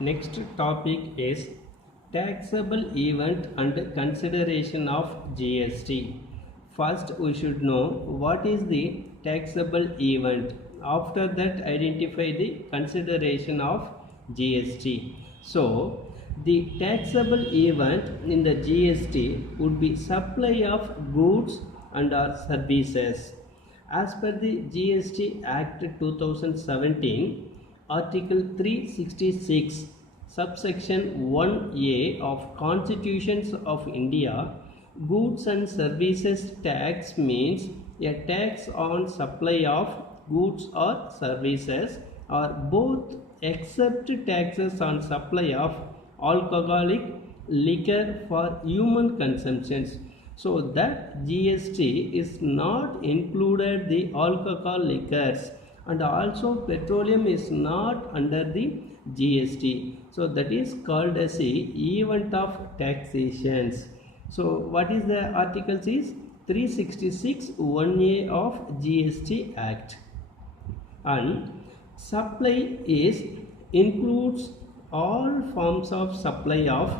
Next topic is taxable event and consideration of GST. First, we should know what is the taxable event. After that, identify the consideration of GST. So, the taxable event in the GST would be supply of goods and or services. As per the GST Act 2017, Article 366, subsection 1A of Constitutions of India, goods and services tax means a tax on supply of goods or services or both except taxes on supply of alcoholic liquor for human consumptions. So that GST is not included the alcohol liquors, and also petroleum is not under the GST. So that is called as a event of taxations. So what is the articles is 366 1A of GST Act. And supply is includes all forms of supply of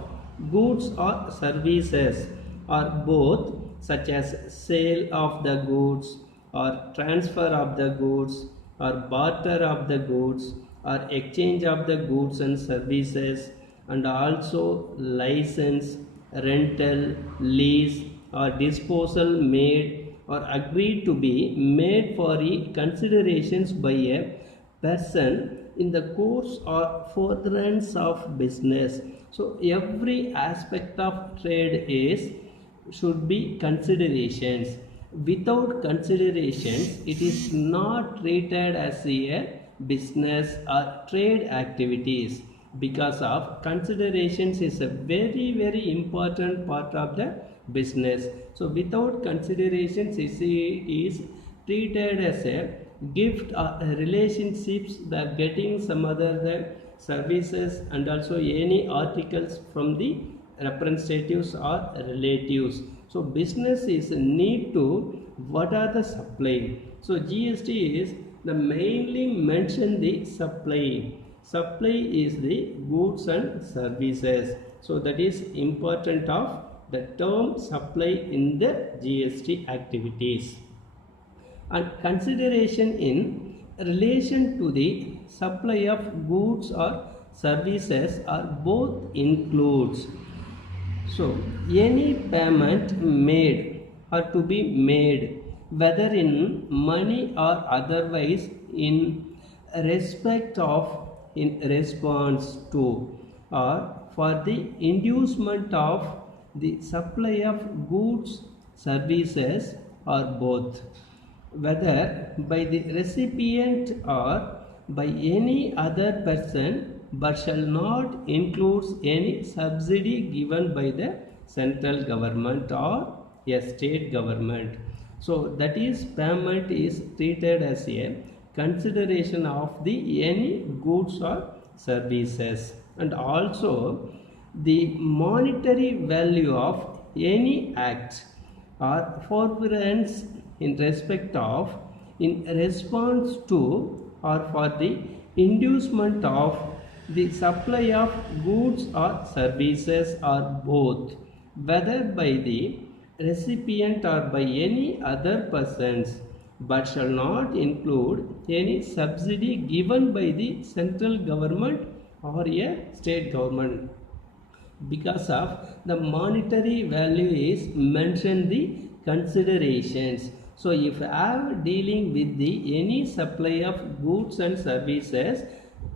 goods or services or both, such as sale of the goods or transfer of the goods or barter of the goods or exchange of the goods and services, and also license, rental, lease or disposal made or agreed to be made for considerations by a person in the course or furtherance of business. So every aspect of trade is should be considerations. Without considerations, it is not treated as a business or trade activities, because of considerations is a very important part of the business. So without considerations, it is treated as a gift or relationships that getting some other services and also any articles from the representatives or relatives. So business is need to what are the supply. So GST is the mainly mention the supply. Supply is the goods and services. So that is important of the term supply in the GST activities. And consideration in relation to the supply of goods or services are both includes. So any payment made or to be made, whether in money or otherwise, in respect of, in response to, or for the inducement of the supply of goods, services or both, whether by the recipient or by any other person, but shall not include any subsidy given by the central government or a state government. So that is payment is treated as a consideration of the any goods or services, and also the monetary value of any act or forbearance in respect of, in response to, or for the inducement of the supply of goods or services or both, whether by the recipient or by any other persons, but shall not include any subsidy given by the central government or a state government. Because of the monetary value is mentioned the considerations. So if I am dealing with the any supply of goods and services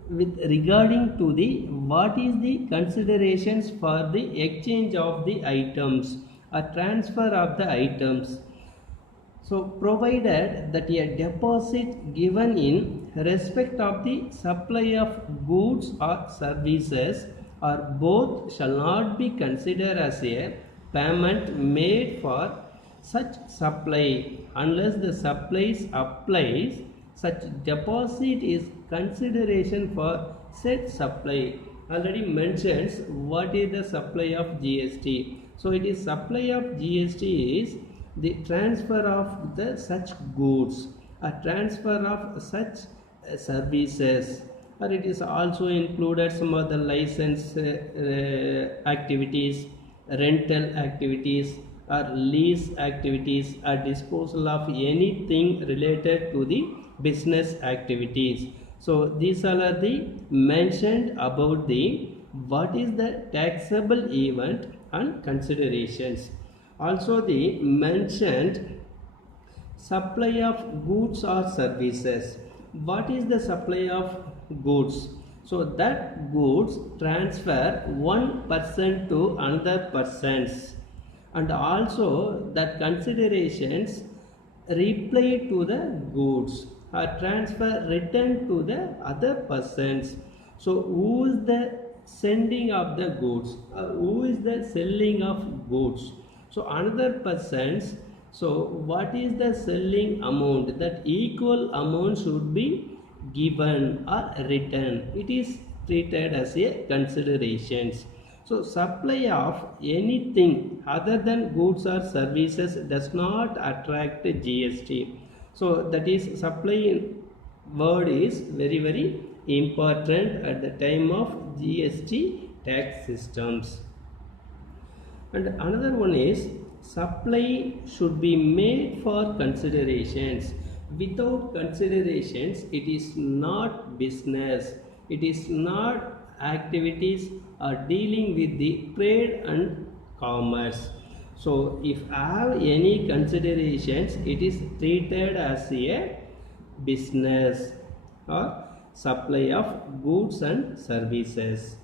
with regarding to the what is the considerations for the exchange of the items or transfer of the items. So provided that a deposit given in respect of the supply of goods or services or both shall not be considered as a payment made for such supply unless the supplies applies. Such deposit is consideration for said supply. Already mentions what is the supply of GST. So it is supply of GST is the transfer of the such goods, a transfer of such services, or it is also included some of the license activities, rental activities, or lease activities, or disposal of anything related to the business activities. So these all are the mentioned about the what is the taxable event and considerations. Also the mentioned supply of goods or services. What is the supply of goods? So that goods transfer one person to another persons, and also that considerations reply to the goods or transfer return to the other persons. So who is the sending of the goods, who is the selling of goods? So another persons. So what is the selling amount? That equal amount should be given or returned. It is treated as a considerations. So supply of anything other than goods or services does not attract GST. So that is supply word is very important at the time of GST tax systems. And another one is supply should be made for considerations. Without considerations, it is not business, it is not activities or dealing with the trade and commerce. So if I have any considerations, it is treated as a business or supply of goods and services.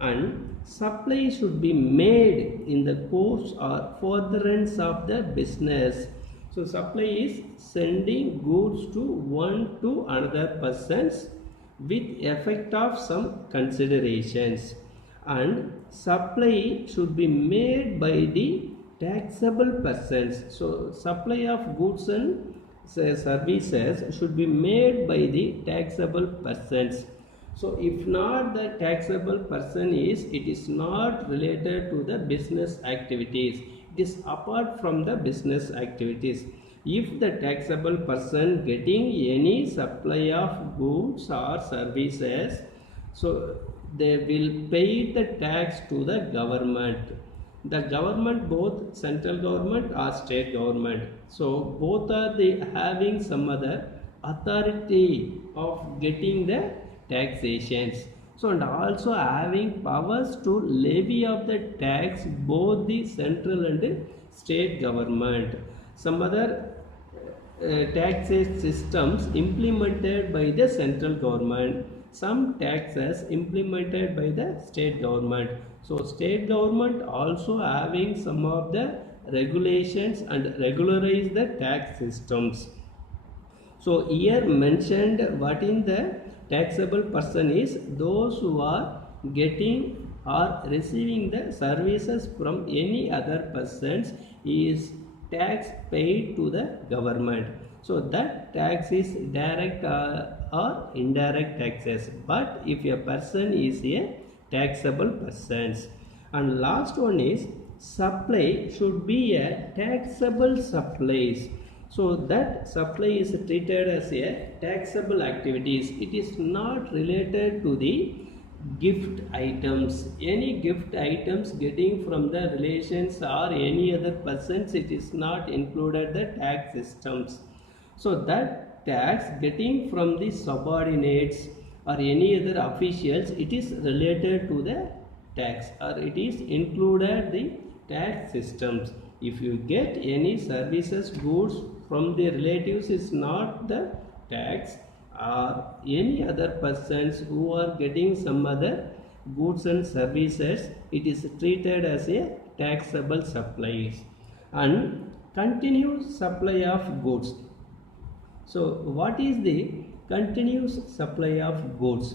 And supply should be made in the course or furtherance of the business. So supply is sending goods to one to another persons with effect of some considerations, and supply should be made by the taxable persons. So supply of goods and services should be made by the taxable persons. So if not the taxable person is, it is not related to the business activities. It is apart from the business activities. If the taxable person getting any supply of goods or services, so they will pay the tax to the government. The government, both central government or state government. So both are the having some other authority of getting the taxations. So and also having powers to levy of the tax, both the central and state government. Some other taxes systems implemented by the central government, some taxes implemented by the state government. So state government also having some of the regulations and regularize the tax systems. So here mentioned what in the taxable person is those who are getting or receiving the services from any other persons is tax paid to the government. So that tax is direct or indirect taxes, but if a person is a taxable persons. And last one is supply should be a taxable supplies. So that supply is treated as a taxable activities. It is not related to the gift items. Any gift items getting from the relations or any other persons, it is not included the tax systems. So that tax getting from the subordinates or any other officials, it is related to the tax or it is included the tax systems. If you get any services, goods from the relatives, is not the tax, or any other persons who are getting some other goods and services, it is treated as a taxable supplies. And continuous supply of goods. So what is the continuous supply of goods?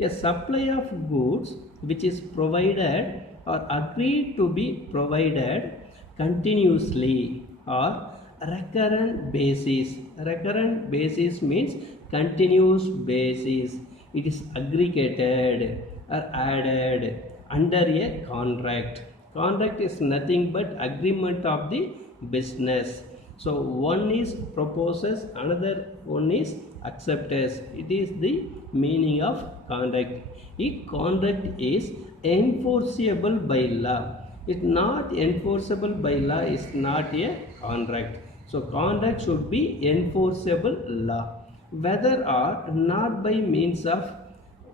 A supply of goods which is provided or agreed to be provided continuously or recurrent basis. Recurrent basis means continuous basis. It is aggregated or added under a contract. Contract is nothing but agreement of the business. So one is proposes, another one is acceptance. It is the meaning of conduct. If conduct is enforceable by law, if not enforceable by law is not a contract. So conduct should be enforceable law, whether or not by means of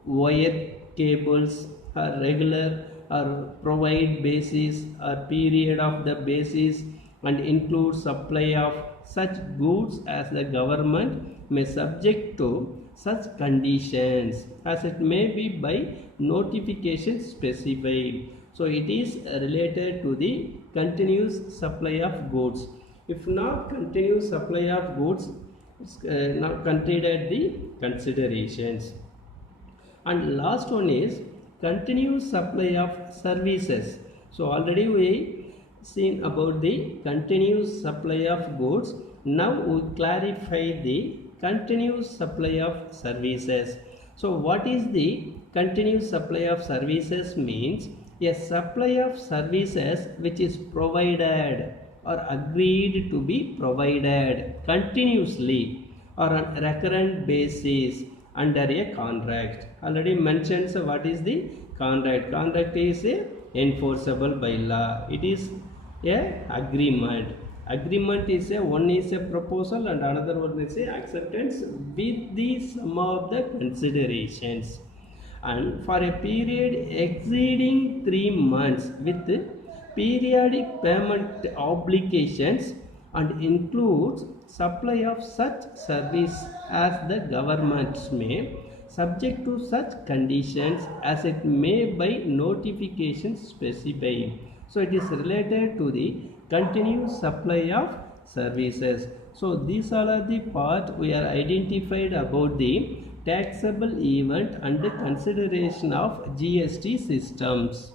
wire cables or regular or provide basis or period of the basis, and include supply of such goods as the government may subject to such conditions as it may be by notification specified. So it is related to the continuous supply of goods. If not continuous supply of goods, not considered the considerations. And last one is continuous supply of services. So already we seen about the continuous supply of goods. Now we clarify the continuous supply of services. So what is the continuous supply of services means? A supply of services which is provided or agreed to be provided continuously or on a recurrent basis under a contract. Already mentioned, so what is the contract? Contract is enforceable by law. It is a agreement. Agreement is one is a proposal and another one is a acceptance with the sum of the considerations, and for a period exceeding 3 months with periodic payment obligations, and includes supply of such service as the government may subject to such conditions as it may by notification specify. So it is related to the continuous supply of services. So these all are the part we are identified about the taxable event and the consideration of GST systems.